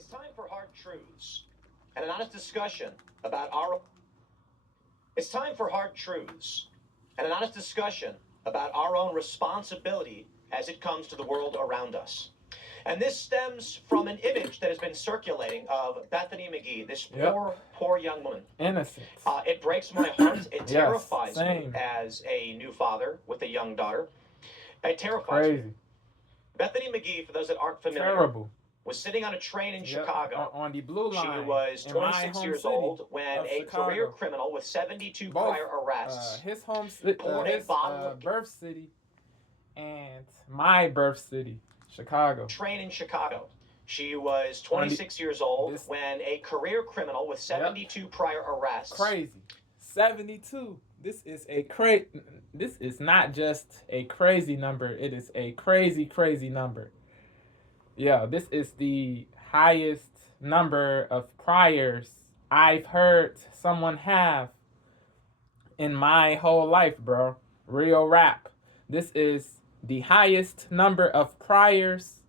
It's time for hard truths and an honest discussion about our. It's time for hard truths and an honest discussion about our own responsibility as it comes to the world around us. And this stems from an image that has been circulating of Bethany Magee, this poor young woman. Innocent. It breaks my heart. It Yes, terrifies me same. as a new father with a young daughter. It terrifies me. Crazy. Bethany Magee, for those that aren't familiar, Terrible. was sitting on a train in Chicago. On the blue line. She was in my 26 home years city old when of a Chicago. career criminal with 72 prior arrests his home poured a bottle of birth city and my birth city, Chicago. Train in Chicago. She was 26 years old when a career criminal with 72 prior arrests. Crazy. 72. This is not just a crazy number. It is a crazy number. Yeah, this is the highest number of priors I've heard someone have in my whole life, bro. Real rap. This is the highest number of priors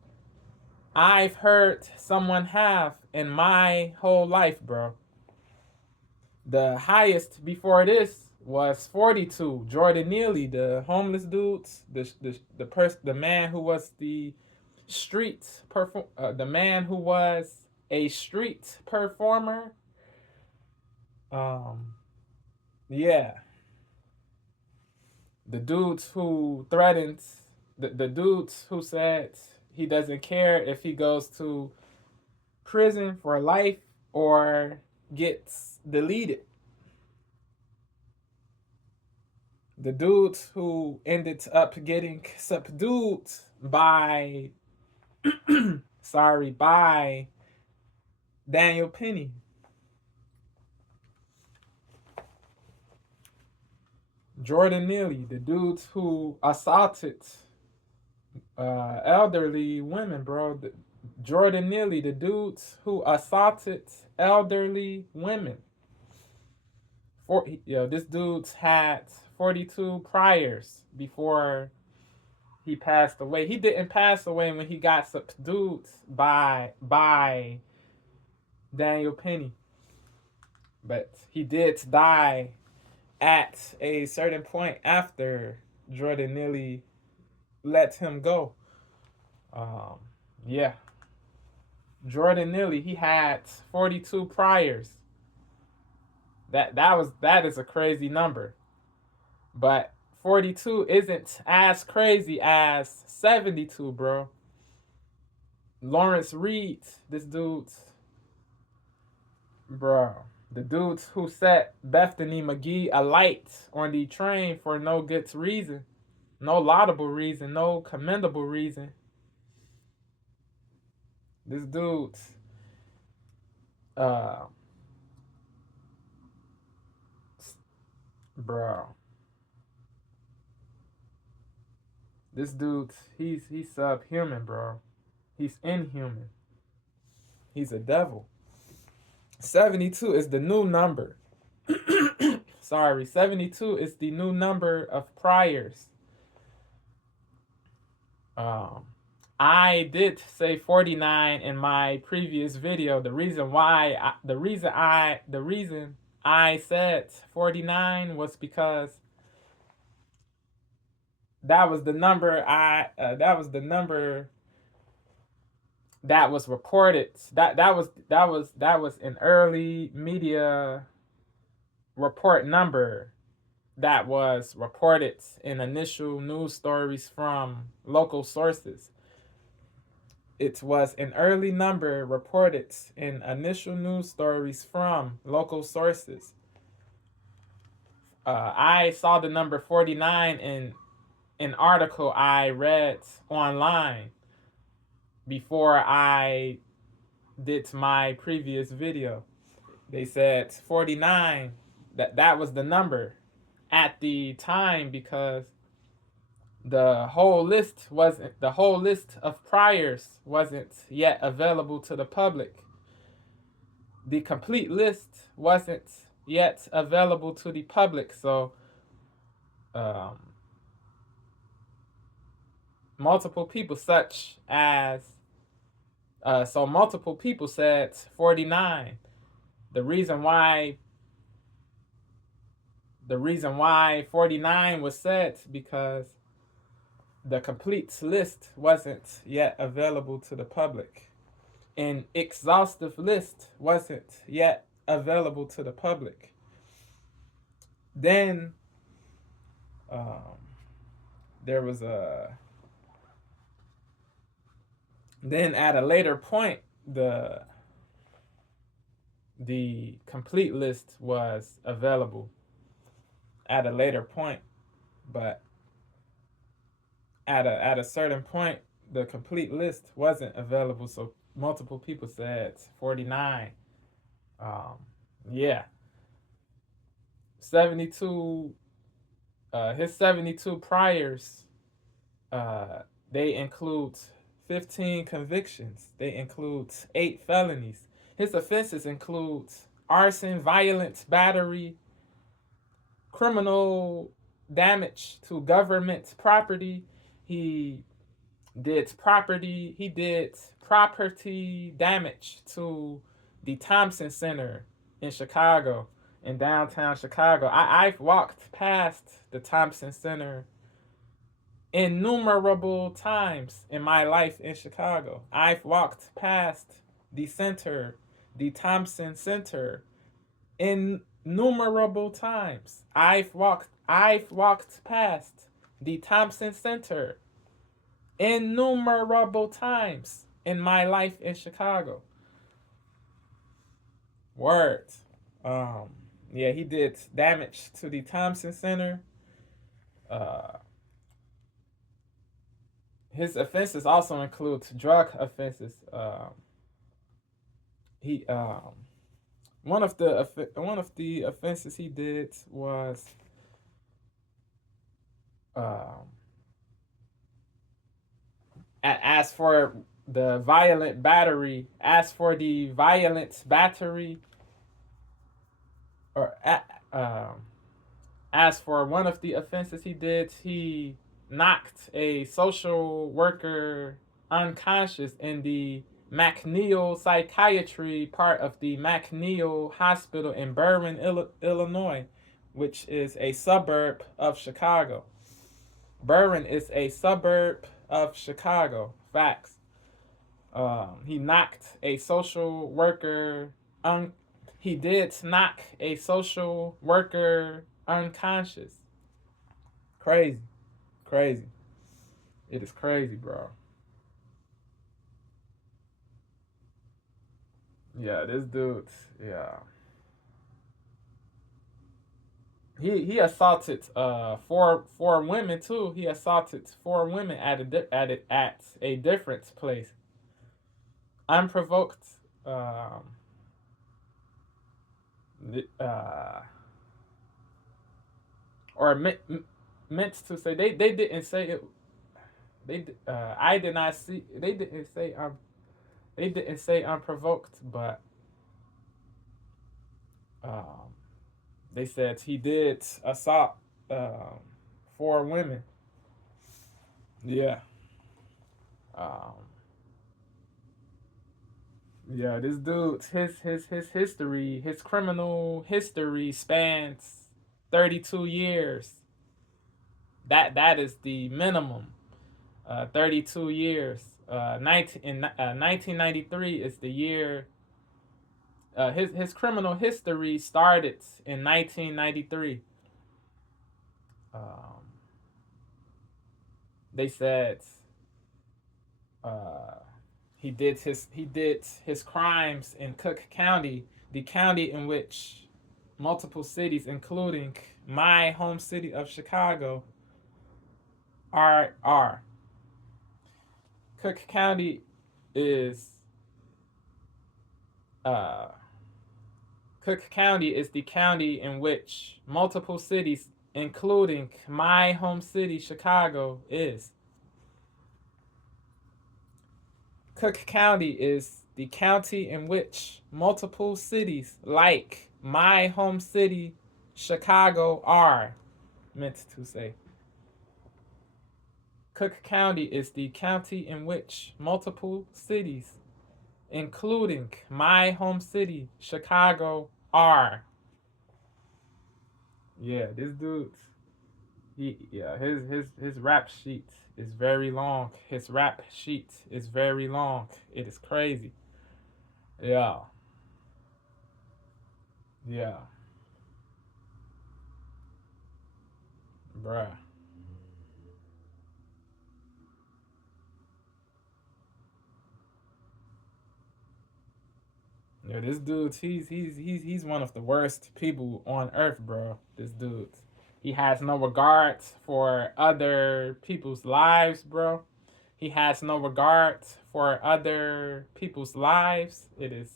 I've heard someone have in my whole life, bro. The highest before this was 42. Jordan Neely, the homeless dudes, the man who was the the man who was a street performer. Yeah. The dudes who threatened, the dudes who said he doesn't care if he goes to prison for life or gets deleted. The dudes who ended up getting subdued by by Daniel Penny. Jordan Neely, the dudes who assaulted elderly women, bro. Jordan Neely, the dudes who assaulted elderly women. This dude's had 42 priors before he passed away. He didn't pass away when he got subdued by Daniel Penny, but he did die at a certain point after Jordan Neely let him go. Yeah. Jordan Neely, he had 42 priors. That is a crazy number. But 42 isn't as crazy as 72, bro. Lawrence Reed, this dude's, bro. The dudes who set Bethany Magee alight on the train for no good reason, no laudable reason, no commendable reason. This dude's, bro. This dude, he's subhuman, bro. He's inhuman. He's a devil. 72 is the new number. Sorry, 72 is the new number of priors. I did say 49 in my previous video. The reason I said 49 was because that was the number that was reported. That was an early media report number that was reported in initial news stories from local sources. It was an early number reported in initial news stories from local sources. I saw the number 49 in an article I read online before I did my previous video. They said 49, that was the number at the time because the whole list of priors wasn't yet available to the public. The complete list wasn't yet available to the public, so multiple people such as So multiple people said 49. The reason why 49 was said because the complete list wasn't yet available to the public. An exhaustive list wasn't yet available to the public. Then there was a then at a later point the complete list was available at a later point, but at a certain point the complete list wasn't available, so multiple people said 49. Yeah, 72. His 72 priors, they include 15 convictions. They include 8 felonies. His offenses include arson, violence, battery, criminal damage to government property. He did property damage to the Thompson Center in Chicago, in downtown Chicago. I've walked past the Thompson Center innumerable times in my life in Chicago. I've walked past the center, the Thompson Center, innumerable times. I've walked past the Thompson Center innumerable times in my life in Chicago. Words. Yeah, he did damage to the Thompson Center. His offenses also include drug offenses. He one of the offenses he did was as for the violent battery, or as for one of the offenses he did, he knocked a social worker unconscious in the McNeil Psychiatry part of the McNeil Hospital in Berwyn, Illinois, which is a suburb of Chicago. Berwyn is a suburb of Chicago. Facts. He knocked a social worker he did knock a social worker unconscious. Crazy. It is crazy, bro. Yeah, this dude, yeah. He assaulted four women too. He assaulted 4 women at a different place. Unprovoked. Or meant to say they didn't say it. I did not see. They didn't say unprovoked, but they said he did assault 4 women. Yeah. Yeah, this dude, his history, his criminal history spans 32 years. That is the minimum. 32 years. 1993 is the year. His criminal history started in 1993. They said he did his crimes in Cook County, the county in which multiple cities, including my home city of Chicago, are. Cook County is Cook County is the county in which multiple cities, including my home city, Chicago, is. Cook County is the county in which multiple cities like my home city, Chicago, are. Meant to say. Cook County is the county in which multiple cities including my home city, Chicago, are. Yeah, this dude, his rap sheet is very long. His rap sheet is very long. It is crazy. Yeah. Yeah. Bruh. Yeah, this dude, he's one of the worst people on earth, bro. This dude. He has no regard for other people's lives, bro. He has no regard for other people's lives. It is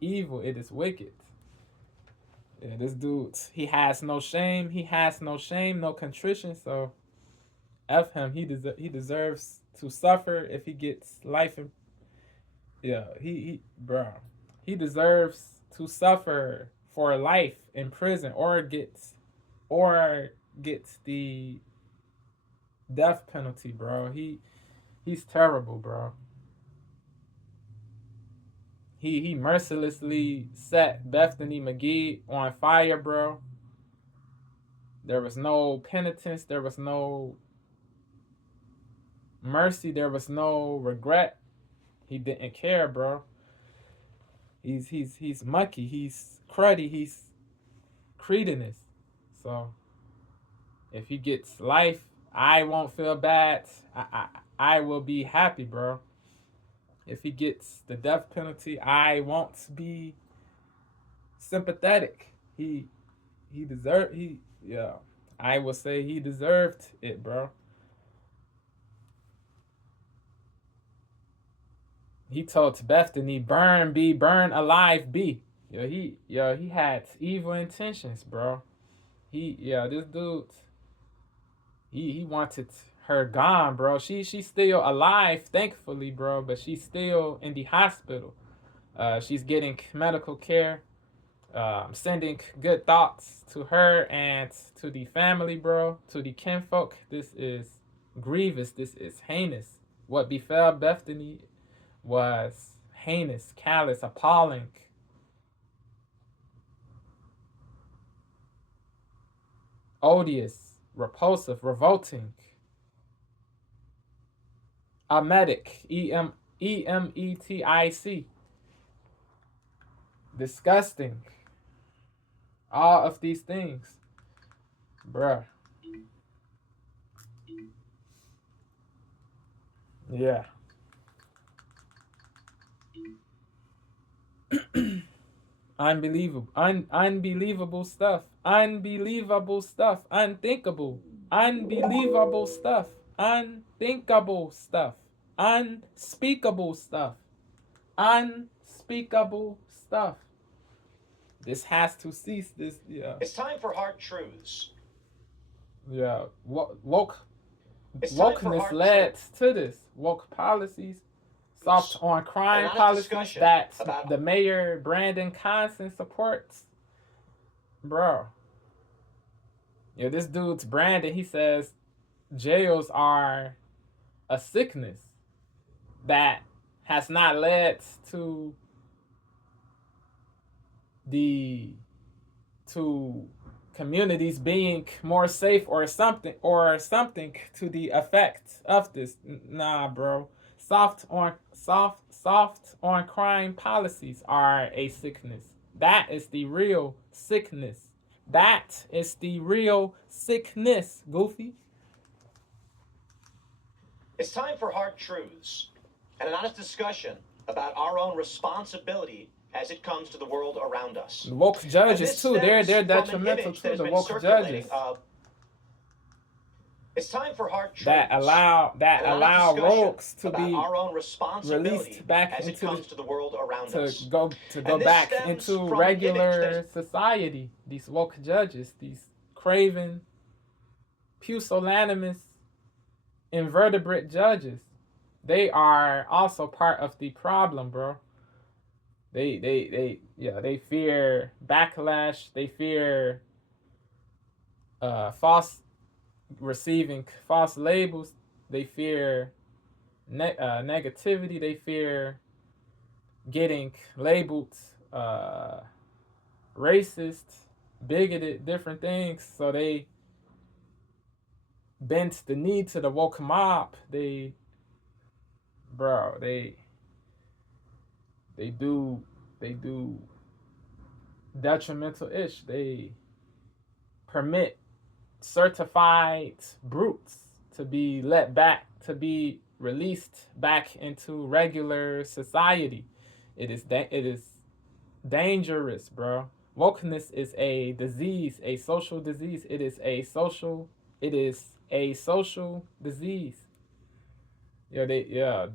evil. It is wicked. Yeah, this dude, he has no shame. He has no shame, no contrition. So F him. He deserves to suffer if he gets life in. Yeah, bro, he deserves to suffer for life in prison or gets the death penalty, bro. He's terrible, bro. He mercilessly set Bethany Magee on fire, bro. There was no penitence, there was no mercy, there was no regret. He didn't care, bro. He's mucky, he's cruddy, he's cretinous. So if he gets life, I won't feel bad. I will be happy, bro. If he gets the death penalty, I won't be sympathetic. He deserved he yeah. I will say he deserved it, bro. He told Bethany, burn, be burn alive, be. He had evil intentions, bro. This dude, he wanted her gone, bro. She's still alive, thankfully, bro, but she's still in the hospital. She's getting medical care. Sending good thoughts to her and to the family, bro, to the kinfolk. This is grievous. This is heinous. What befell Bethany was heinous, callous, appalling. Odious, repulsive, revolting. Emetic, Emetic. Disgusting. All of these things. Bruh. Yeah. Unbelievable. Unbelievable stuff. Unbelievable stuff. Unthinkable. Unbelievable stuff. Unthinkable stuff. Unspeakable stuff. Unspeakable stuff. This has to cease. It's time for hard truths. Yeah. Wokeness led to this. Woke policies, soft on crime policies that the mayor Brandon Constant supports. Bro. Yeah, this dude's Brandon, he says jails are a sickness that has not led to communities being more safe or something to the effect of this. Nah, bro. Soft on crime policies are a sickness. That is the real sickness. That is the real sickness, Goofy. It's time for hard truths and an honest discussion about our own responsibility as it comes to the world around us. The woke judges too. They're detrimental to the woke judges. It's time for hard truths that allow rogues to be our own released back as into it comes to the world around us. To go back into regular society. These woke judges, these craven, pusillanimous, invertebrate judges, they are also part of the problem, bro. They fear backlash. They fear receiving false labels. They fear negativity. They fear getting labeled racist, bigoted, different things. So they bent the knee to the woke mob. They do detrimental ish. They permit certified brutes to be let back, to be released back into regular society. It is dangerous, bro. Wokeness is a disease, a social disease. It is a social disease. Yeah,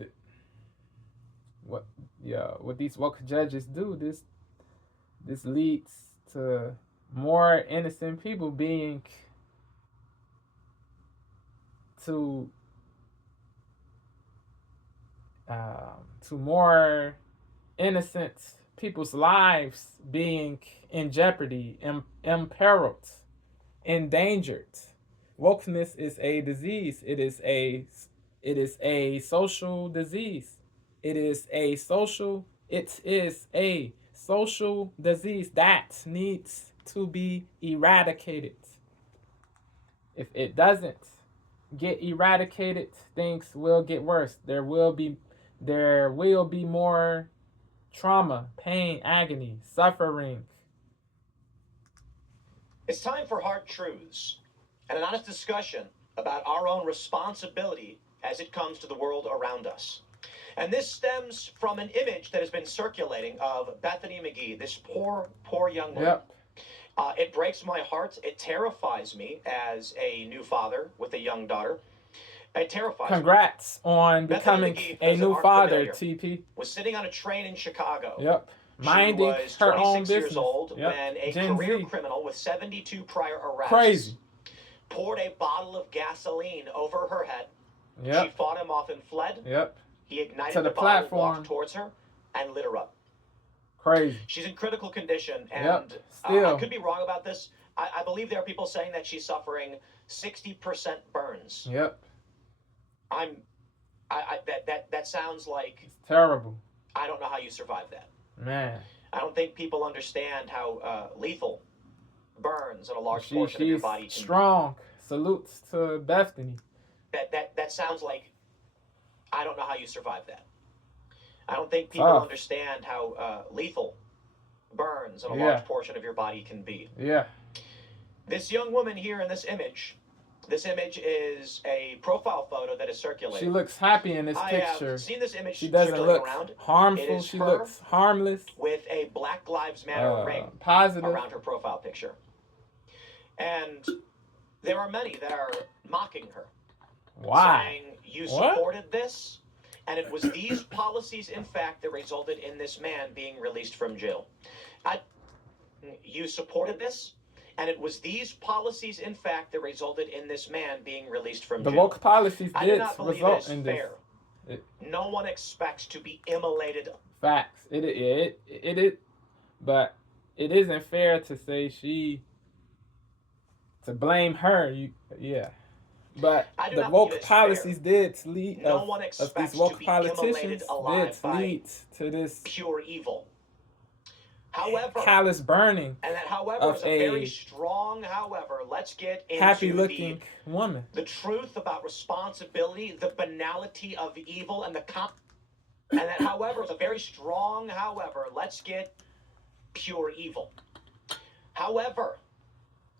what what these woke judges do, this leads to more innocent people being to more innocent people's lives being in jeopardy, imperiled, endangered. Wokeness is a disease. It is a social disease. It is a social disease that needs to be eradicated. If it doesn't get eradicated, things will get worse. There will be more trauma, pain, agony, suffering. It's time for hard truths and an honest discussion about our own responsibility as it comes to the world around us. And this stems from an image that has been circulating of Bethany Magee, this poor young woman. Yep. It breaks my heart. It terrifies me as a new father with a young daughter. It terrifies Congrats on becoming a new father, TP. Was sitting on a train in Chicago. Yep. Minding her own business. She was 26 years old when a career criminal with 72 prior arrests crazy poured a bottle of gasoline over her head. Yep. She fought him off and fled. Yep. He ignited the bottle, walked towards her, and lit her up. Crazy. She's in critical condition, and yep. Still. I could be wrong about this. I believe there are people saying that she's suffering 60% burns. Yep. That sounds like it's terrible. I don't know how you survive that. Man. I don't think people understand how lethal burns in a large portion of your body. She's strong. Salutes to Bethany. That sounds like I don't know how you survive that. I don't think people understand how lethal burns in a large portion of your body can be. Yeah. This young woman here in this image is a profile photo that is circulating. She looks happy in this picture. I have seen this image. She doesn't look harmful. She looks harmless. With a Black Lives Matter ring positive around her profile picture. And there are many that are mocking her. Why? Saying you supported this, and it was these policies, in fact, that resulted in this man being released from jail. You supported this, and it was these policies, in fact, that resulted in this man being released from jail. The woke policies did result in this. No one expects to be immolated. Facts. It is, but it isn't fair to say to blame her. But the woke policies did lead of these woke politicians did lead to this pure evil. However, callous burning and that however is a very strong let's get into happy-looking woman. The truth about responsibility, the banality of evil, and and that however is a very strong let's get pure evil. However,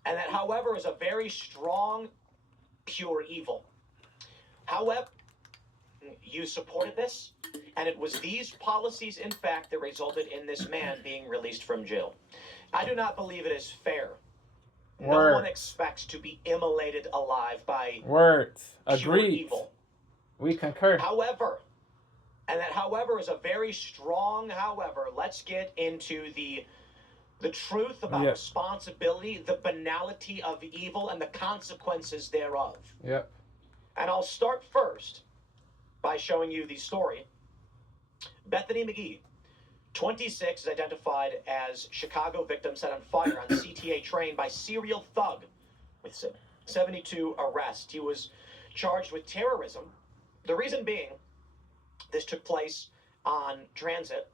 and that however is a very strong pure evil. However, you supported this, and it was these policies, in fact, that resulted in this man being released from jail. I do not believe it is fair. No one expects to be immolated alive by pure evil. We concur. However, and that however is a very strong let's get into the truth about responsibility, the banality of evil, and the consequences thereof. Yep. And I'll start first by showing you the story. Bethany Magee, 26, is identified as Chicago victim set on fire on CTA train by serial thug with 72 arrests. He was charged with terrorism. The reason being, This took place on transit.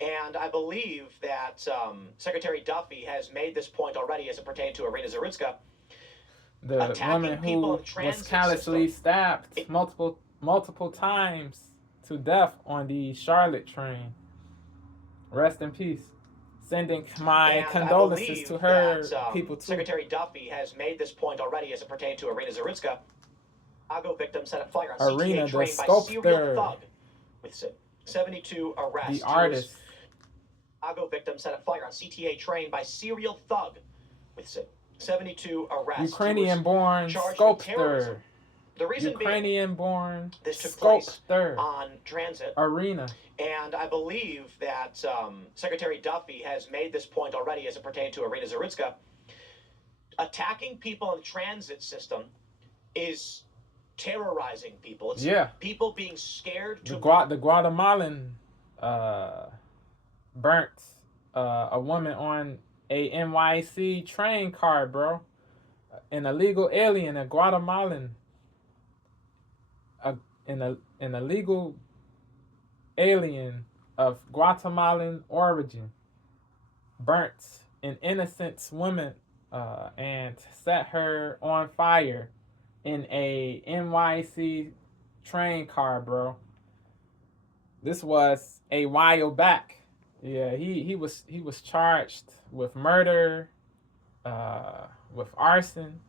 And I believe that Secretary Duffy has made this point already as it pertained to Irina Zarutska. The woman who was callously stabbed multiple times to death on the Charlotte train. Rest in peace. Sending my condolences to her people too. Secretary Duffy has made this point already as it pertained to Irina Zarutska. Chicago victim set a fire on CTA train by serial thug with 72 arrests. The artist. Chicago victim set a fire on CTA train by serial thug with 72 arrests. Ukrainian-born sculptor. The reason Ukrainian-born this took sculptor place on transit. Arena. And I believe that Secretary Duffy has made this point already as it pertained to Irina Zarutska. Attacking people in the transit system is terrorizing people. It's people being scared to... The Guatemalan burnt a woman on a NYC train car, bro. An illegal alien, a Guatemalan. An illegal alien of Guatemalan origin burnt an innocent woman and set her on fire in a NYC train car, bro. This was a while back. Yeah, he was charged with murder, with arson.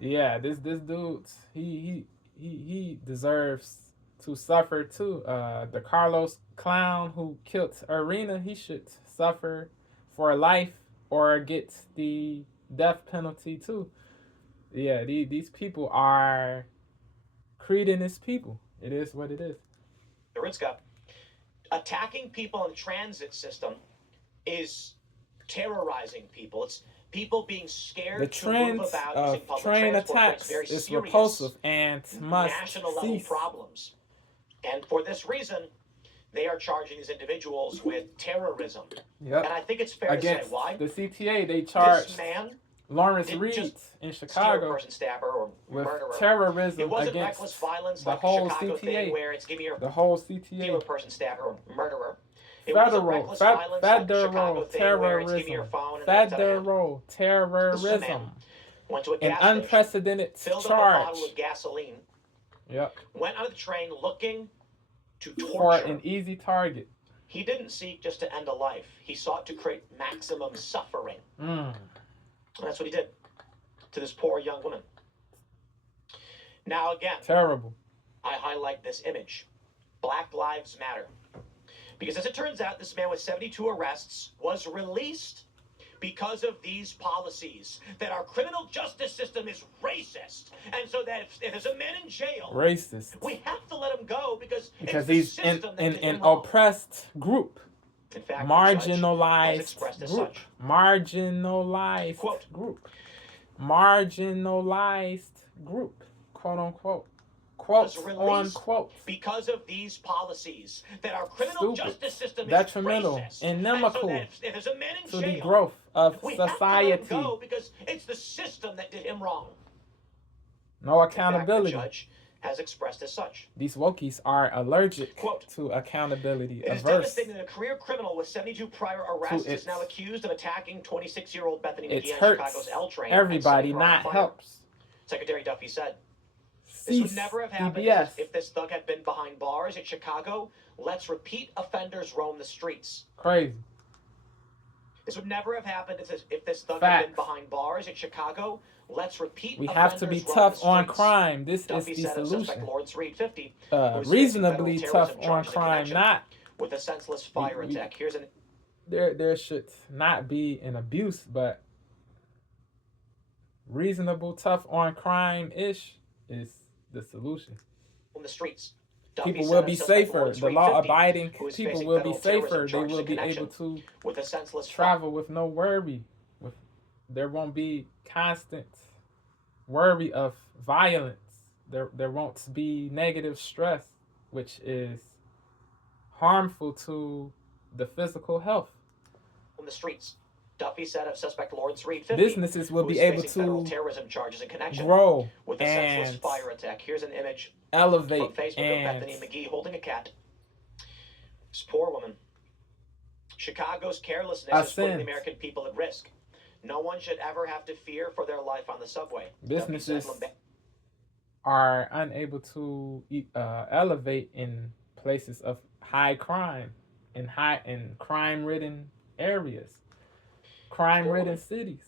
Yeah, this dude, he deserves to suffer too. The Carlos clown who killed Irina, he should suffer for life or get the death penalty too. Yeah, these people are credulous people. It is what it is. Zarutska, attacking people in the transit system is terrorizing people. It's people being scared the to move about using public train transport. Attacks is repulsive and must national level cease. Problems. And for this reason, they are charging these individuals with terrorism. Yep. And I think it's fair to say why. The CTA, they charged this man Lawrence Reed in Chicago person, stabber, or with murderer. terrorism it wasn't against reckless violence the like whole Chicago CTA. Thing where it's give me your the whole CTA. person, stabber, or murderer. It Federal violence like Chicago Thing where it's give me your phone and federal terrorism. Went to a An gas station, unprecedented filled charge. up a bottle of gasoline. Yep. Went on the train looking to torture. For an easy target. He didn't seek just to end a life. He sought to create maximum suffering. And that's what he did to this poor young woman. Now again, terrible. I highlight this image. Black Lives Matter. Because as it turns out, this man with 72 arrests was released because of these policies, that our criminal justice system is racist. And so that if there's a man in jail, racist, we have to let him go because he's in an oppressed group. In fact, marginalized group. Marginalized quote, group. Marginalized group. Quote unquote. Quotes on quotes. Because of these policies, that our criminal justice system is detrimental, racist. inimical And so if there's a man in to jail, the growth of we society. have to let him go because it's the system that did him wrong. No accountability. In fact, the judge has expressed as such. These wokies are allergic quote, to accountability. It is devastating that a career criminal with 72 prior arrests is now accused of attacking 26-year-old Bethany Magee on Chicago's L train. Everybody, not helps. Secretary Duffy said, this would never have happened if this thug had been behind bars in Chicago. Let's repeat offenders roam the streets. Crazy. This would never have happened if this thug had been behind bars in Chicago. Let's repeat. We have to be tough on crime. This Duffy is the solution. Lawrence Reed 50, reasonably tough on crime, not with a senseless fire attack. Here's an. There should not be an abuse, but reasonable tough on crime ish is the solution. On the streets. People will be safer. The law-abiding people will be safer. They will be able to travel with no worry. There won't be constant worry of violence. There won't be negative stress, which is harmful to the physical health. On the streets. Duffy said of suspect Lawrence Reed 50, businesses will be able to terrorism charges in connection grow with a senseless fire attack. Here's an image elevate Facebook and of Bethany Magee holding a cat. This poor woman. Chicago's carelessness is putting the ascend. American people at risk. No one should ever have to fear for their life on the subway. Businesses are unable to elevate in places of high crime, in crime-ridden areas, crime-ridden cities.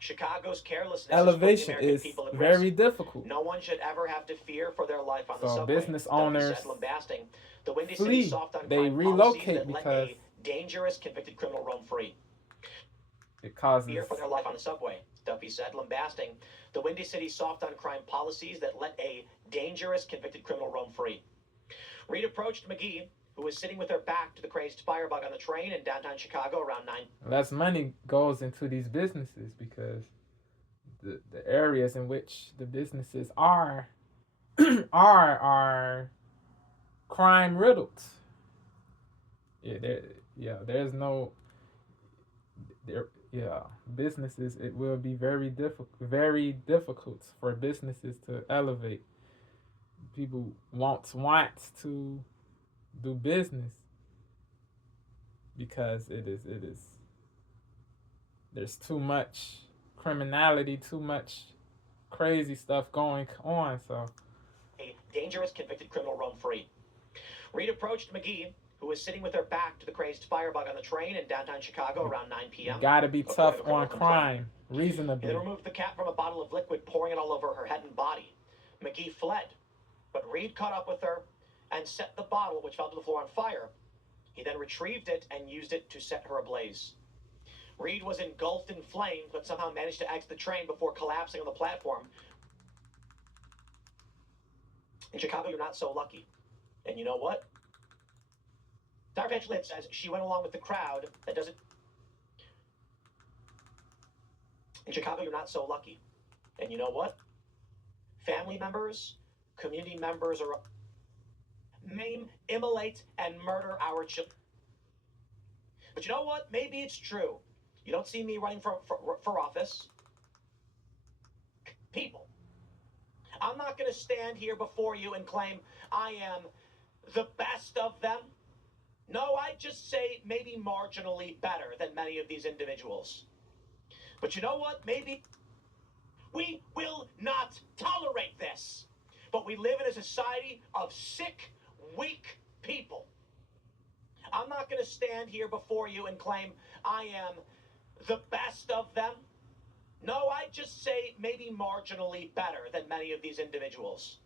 Chicago's carelessness Elevation is is very difficult. No one should ever have to fear for their life on the So subway. business owners The Windy flee. City soft on They crime relocate policies that because let a dangerous convicted criminal roam free. it causes Fear for their life on the subway, Duffy said, lambasting the Windy City soft on crime policies that let a dangerous convicted criminal roam free. Reed approached Magee, who was sitting with her back to the crazed firebug on the train in downtown Chicago around 9. less money goes into these businesses because the areas in which the businesses are are crime riddled. There's no there. Yeah, businesses. It will be very difficult for businesses to elevate. People want to do business because it is there's too much criminality, too much crazy stuff going on. So a dangerous convicted criminal roam free. Reed approached Magee, who was sitting with her back to the crazed firebug on the train in downtown Chicago around 9 p.m. You gotta be tough on crime, reasonably. He then removed the cap from a bottle of liquid, pouring it all over her head and body. Magee fled, but Reed caught up with her and set the bottle, which fell to the floor, on fire. He then retrieved it and used it to set her ablaze. Reed was engulfed in flames, but somehow managed to exit the train before collapsing on the platform. In Chicago, you're not so lucky. And you know what? Sarpatch Lid says she went along with the crowd that doesn't... In Chicago, you're not so lucky. And you know what? Family members, community members are... maim, immolate, and murder our children. But you know what? Maybe it's true. You don't see me running for office. People. I'm not going to stand here before you and claim I am the best of them. No, I just say maybe marginally better than many of these individuals. But you know what? Maybe we will not tolerate this. But we live in a society of sick, weak people. I'm not going to stand here before you and claim I am the best of them. No, I just say maybe marginally better than many of these individuals.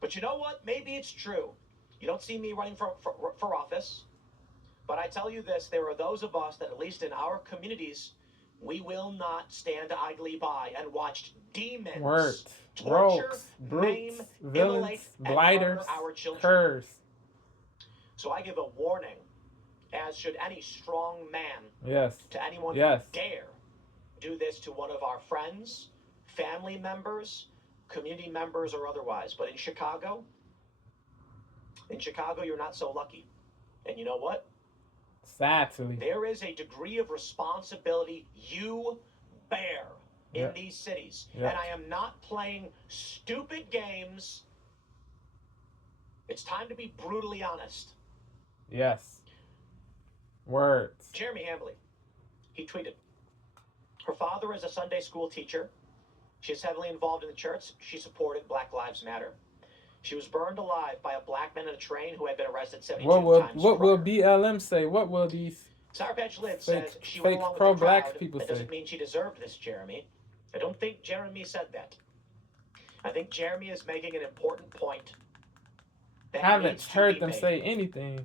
But you know what? Maybe it's true. You don't see me running for office. But I tell you this, there are those of us that, at least in our communities, we will not stand idly by and watch demons torture, maim, immolate, and murder our children. Curs. So I give a warning, as should any strong man, to anyone who dare do this to one of our friends, family members, community members, or otherwise. But in Chicago, you're not so lucky. And you know what? Sadly, there is a degree of responsibility you bear in these cities. And I am not playing stupid games. It's time to be brutally honest. Yes. Words. Jeremy Hambley, he tweeted, her father is a Sunday school teacher. She is heavily involved in the church. She supported Black Lives Matter. She was burned alive by a black man in a train who had been arrested 72 times. What will BLM say? What will these Sarpatch Lid fake, says she fake went along pro-black with the crowd. people That say? doesn't mean she deserved this, Jeremy. I don't think Jeremy said that. I think Jeremy is making an important point. I haven't heard them say anything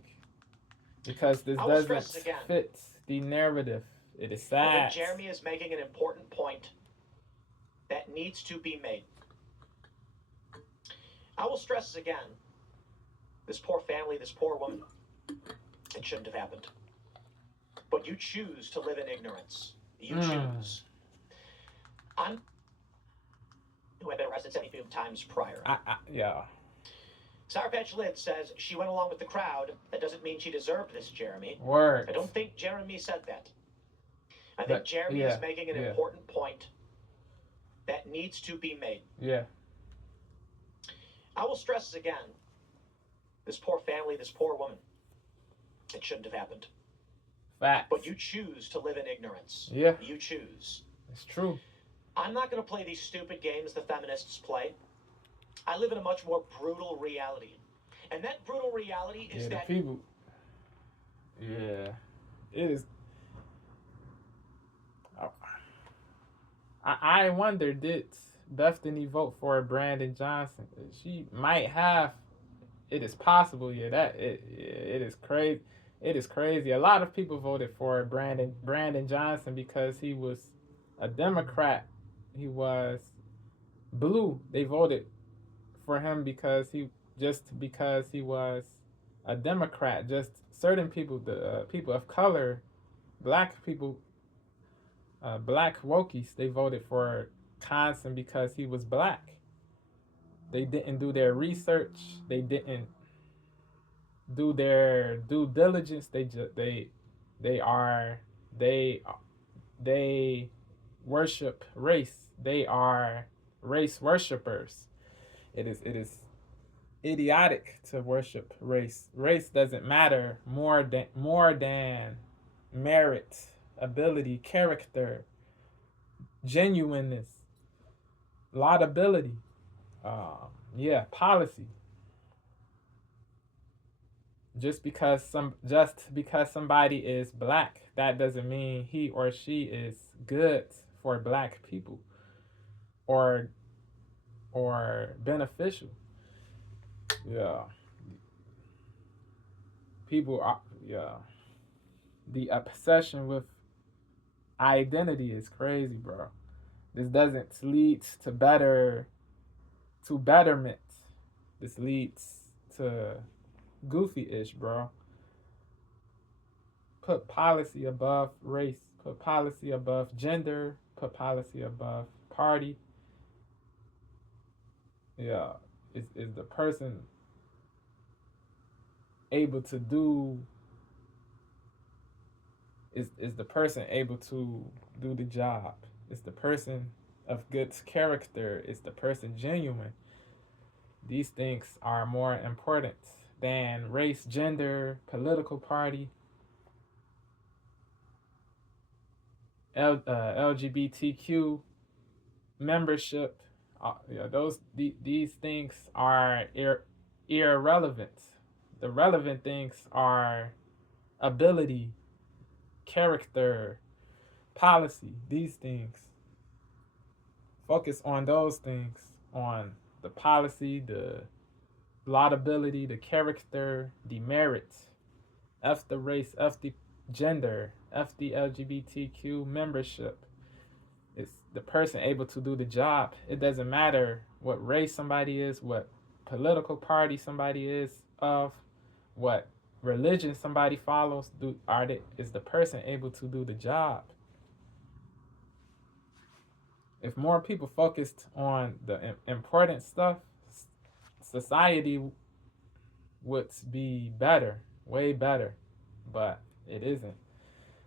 because this doesn't fit the narrative. It is sad. I think Jeremy is making an important point that needs to be made. I will stress this again. This poor family, this poor woman, it shouldn't have happened. But you choose to live in ignorance. You choose. I'm who had been arrested 72 times prior. Sarpatch Lid says she went along with the crowd. That doesn't mean she deserved this, Jeremy. Words. I don't think Jeremy said that. I think Jeremy is making an important point that needs to be made. Yeah. I will stress this again. This poor family, this poor woman, it shouldn't have happened. Facts. But you choose to live in ignorance. Yeah. You choose. It's true. I'm not going to play these stupid games the feminists play. I live in a much more brutal reality. And that brutal reality is that people. Yeah. It is. I wonder, did Bethany vote for Brandon Johnson? She might have. It is possible. Yeah, it is crazy. It is crazy. A lot of people voted for Brandon Johnson because he was a Democrat. He was blue. They voted for him because he was a Democrat. Just certain people, the people of color, black people, black wokies, they voted for Johnson because he was black. They didn't do their research. They didn't do their due diligence. They worship race. They are race worshipers. It is idiotic to worship race. Race doesn't matter more than merit, ability, character, genuineness, laudability. Policy. Just because somebody is black, that doesn't mean he or she is good for black people or beneficial. Yeah. People are The obsession with identity is crazy, bro. This doesn't lead to betterment. This leads to goofy-ish, bro. Put policy above race. Put policy above gender. Put policy above party. Yeah. Is the person able to do is the person able to do the job? Is the person of good character? Is the person genuine? These things are more important than race, gender, political party, LGBTQ membership. These things are irrelevant. The relevant things are ability, character, policy. These things. Focus on those things, on the policy, the laudability, the character, the merit, F the race, F the gender, F the LGBTQ membership. Is the person able to do the job? It doesn't matter what race somebody is, what political party somebody is of, what religion somebody follows. Is the person able to do the job? If more people focused on the important stuff, society would be better, way better. But it isn't,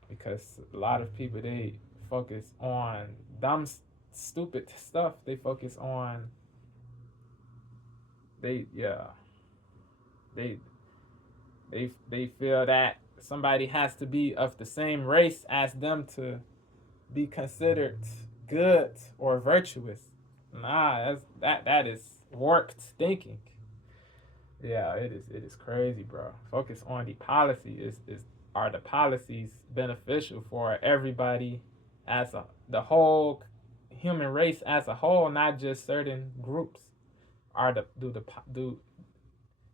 because a lot of people, they focus on dumb, stupid stuff. They focus on they feel that somebody has to be of the same race as them to be considered good or virtuous. Nah, that is warped thinking. Yeah, it is crazy, bro. Focus on the policy. Are the policies beneficial for everybody as the whole human race as a whole, not just certain groups?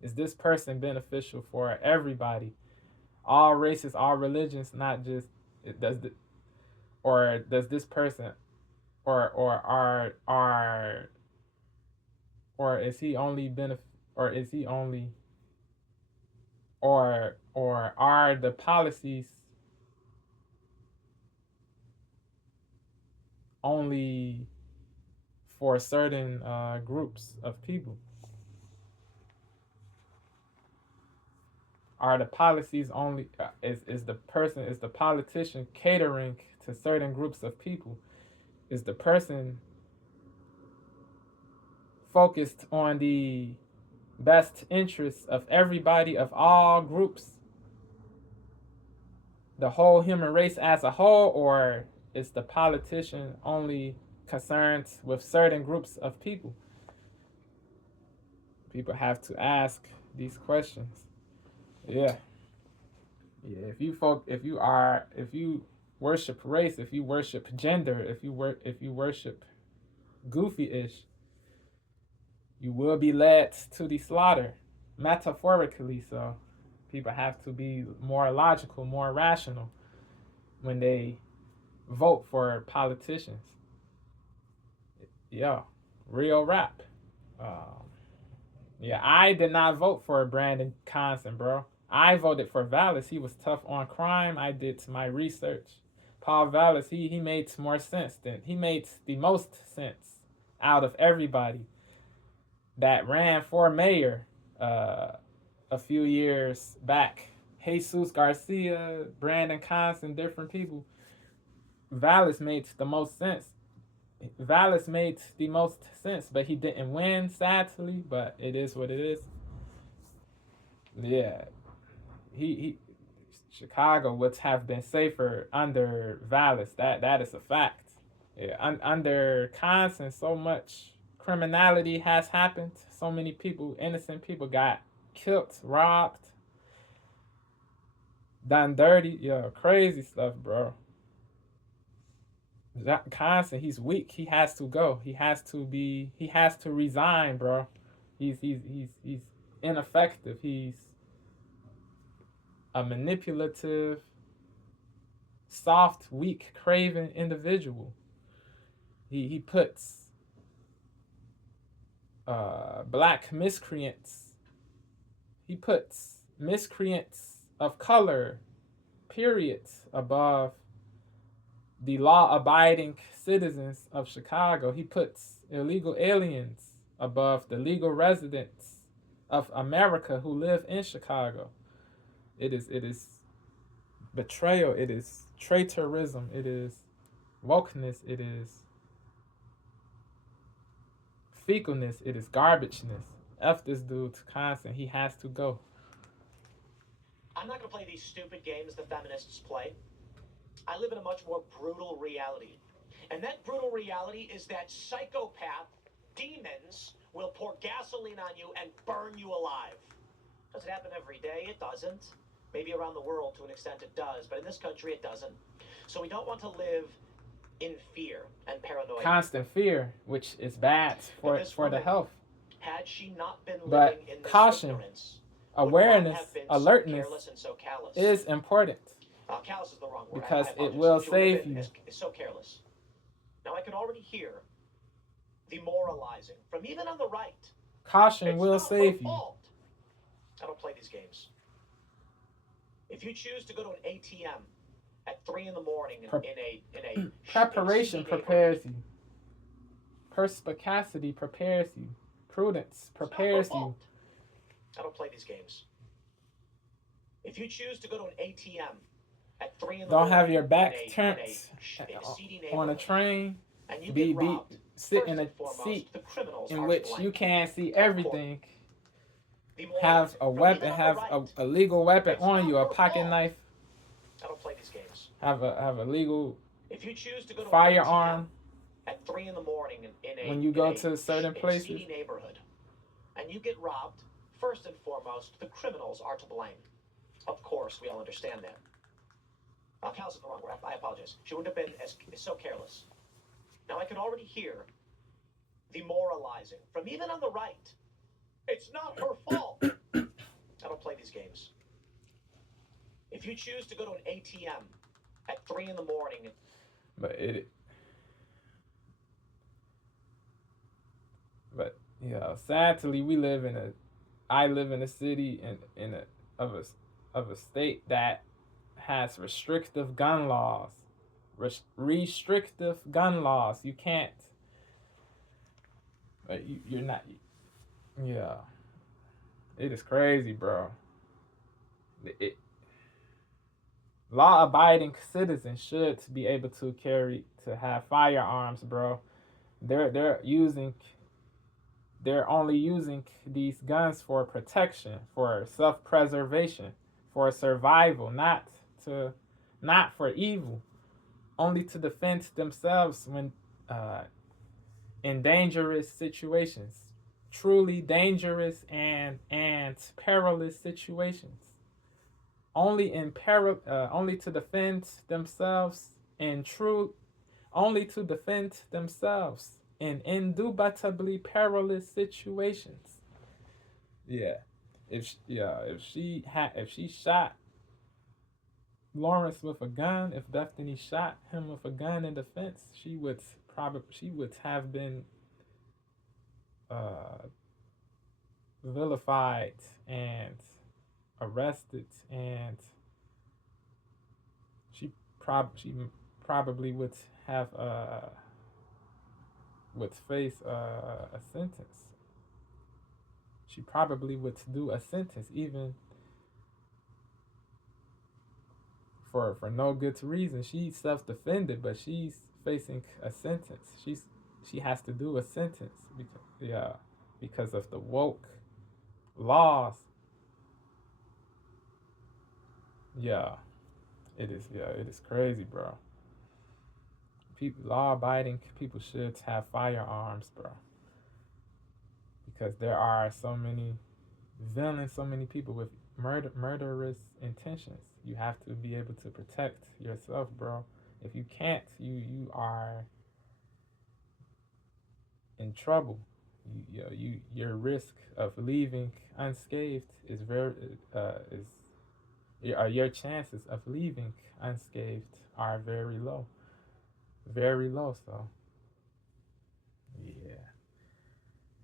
Is this person beneficial for everybody? All races, all religions, not just does this person or is he only or are the policies only for certain groups of people? Are the policies only is the politician catering to certain groups of people? Is the person focused on the best interests of everybody, of all groups, the whole human race as a whole, or is the politician only concerned with certain groups of people? People have to ask these questions. Yeah. Yeah, if you worship race, if you worship gender, if you worship goofy-ish, you will be led to the slaughter, metaphorically. So people have to be more logical, more rational when they vote for politicians. Yeah, real rap. Um, yeah, I did not vote for Brandon Johnson, bro. I voted for Vallis. He was tough on crime. I did my research. Paul Vallis, he made more sense than he made the most sense out of everybody that ran for mayor a few years back. Jesus Garcia, Brandon Johnson, different people. Vallis made the most sense. Vallis made the most sense, but he didn't win, sadly. But it is what it is. Yeah, he Chicago would have been safer under Vallis. That is a fact. Yeah, under Johnson, so much criminality has happened. So many people, innocent people, got killed, robbed, done dirty. Yeah, crazy stuff, bro. Johnson, he's weak. He has to go. He has to be. He has to resign, bro. He's ineffective. He's a manipulative, soft, weak, craven individual. He puts black miscreants. He puts miscreants of color, period, above the law-abiding citizens of Chicago. He puts illegal aliens above the legal residents of America who live in Chicago. It is betrayal. It is traitorism. It is wokeness. It is fecalness. It is garbageness. F this dude constant. He has to go. I'm not going to play these stupid games the feminists play. I live in a much more brutal reality. And that brutal reality is that psychopath demons will pour gasoline on you and burn you alive. Does it happen every day? It doesn't. Maybe around the world to an extent it does, but in this country it doesn't. So we don't want to live in fear and paranoia. Constant fear, which is bad for the health. Had she not been But living in this caution, ignorance, awareness, alertness so is important. Callous is the wrong word. Because it will save you. It's so careless. Now I can already hear the moralizing from even on the right. Caution will save you. I don't play these games. If you choose to go to an ATM at 3 in the morning in a preparation prepares you. Perspicacity prepares you. Prudence prepares you. I don't play these games. If you choose to go to an ATM at 3 in the don't morning, have your back turned on on a train. and you Be robbed, sit in a seat in which you can't see everything. Have a weapon, have a legal weapon on you, a pocket knife. I don't play these games. Have a legal if you choose to go to firearm at 3 in the morning when you go to certain places. Neighborhood, and you get robbed, first and foremost, the criminals are to blame. Of course, we all understand that. Callous is the wrong word. I apologize. She wouldn't have been as so careless. Now I can already hear the moralizing from even on the right. It's not her fault. I don't play these games. If you choose to go to an ATM at 3 in the morning, but yeah, sadly I live in a city of a state that has restrictive gun laws. Restrictive gun laws. You can't. You're not. Yeah. It is crazy, bro. Law-abiding citizens should be able to have firearms, bro. They're using they're only using these guns for protection, for self-preservation, for survival, not for evil, only to defend themselves when uh, in dangerous situations, truly dangerous and perilous situations. Only to defend themselves in true, only to defend themselves in indubitably perilous situations. Yeah, if she shot Lawrence with a gun, if Bethany shot him with a gun in defense, she would have been uh, vilified and arrested, and she probably would face a sentence. She probably would do a sentence even for no good reason. She self defended, but she's facing a sentence. She has to do a sentence because of the woke laws. Yeah, it is crazy, bro. People, law abiding people should have firearms, bro. Because there are so many villains, so many people with murderous intentions. You have to be able to protect yourself, bro. If you can't, you are in trouble. Your risk of leaving unscathed is your chances of leaving unscathed are very low. So yeah,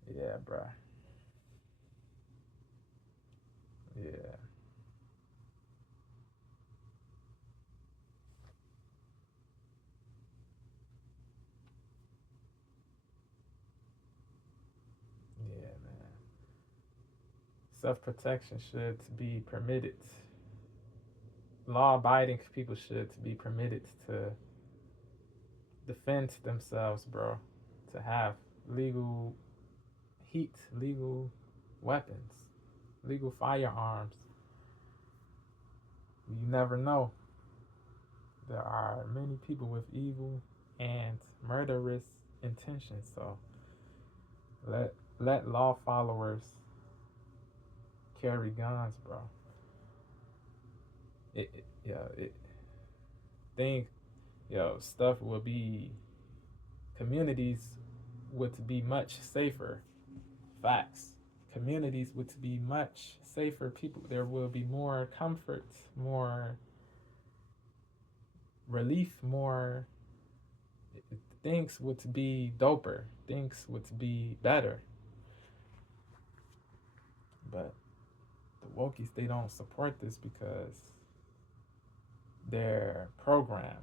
yeah, bro, yeah, yeah, man. Self protection should be permitted. Law abiding people should be permitted to defend themselves, bro. To have legal heat, legal weapons, legal firearms. You never know. There are many people with evil and murderous intentions. So let law followers carry guns, bro. It think stuff will be communities would be much safer. Facts. Communities would be much safer. People, there will be more comfort, more relief, more things would be doper. Things would be better. But the wokies, they don't support this because they're programmed.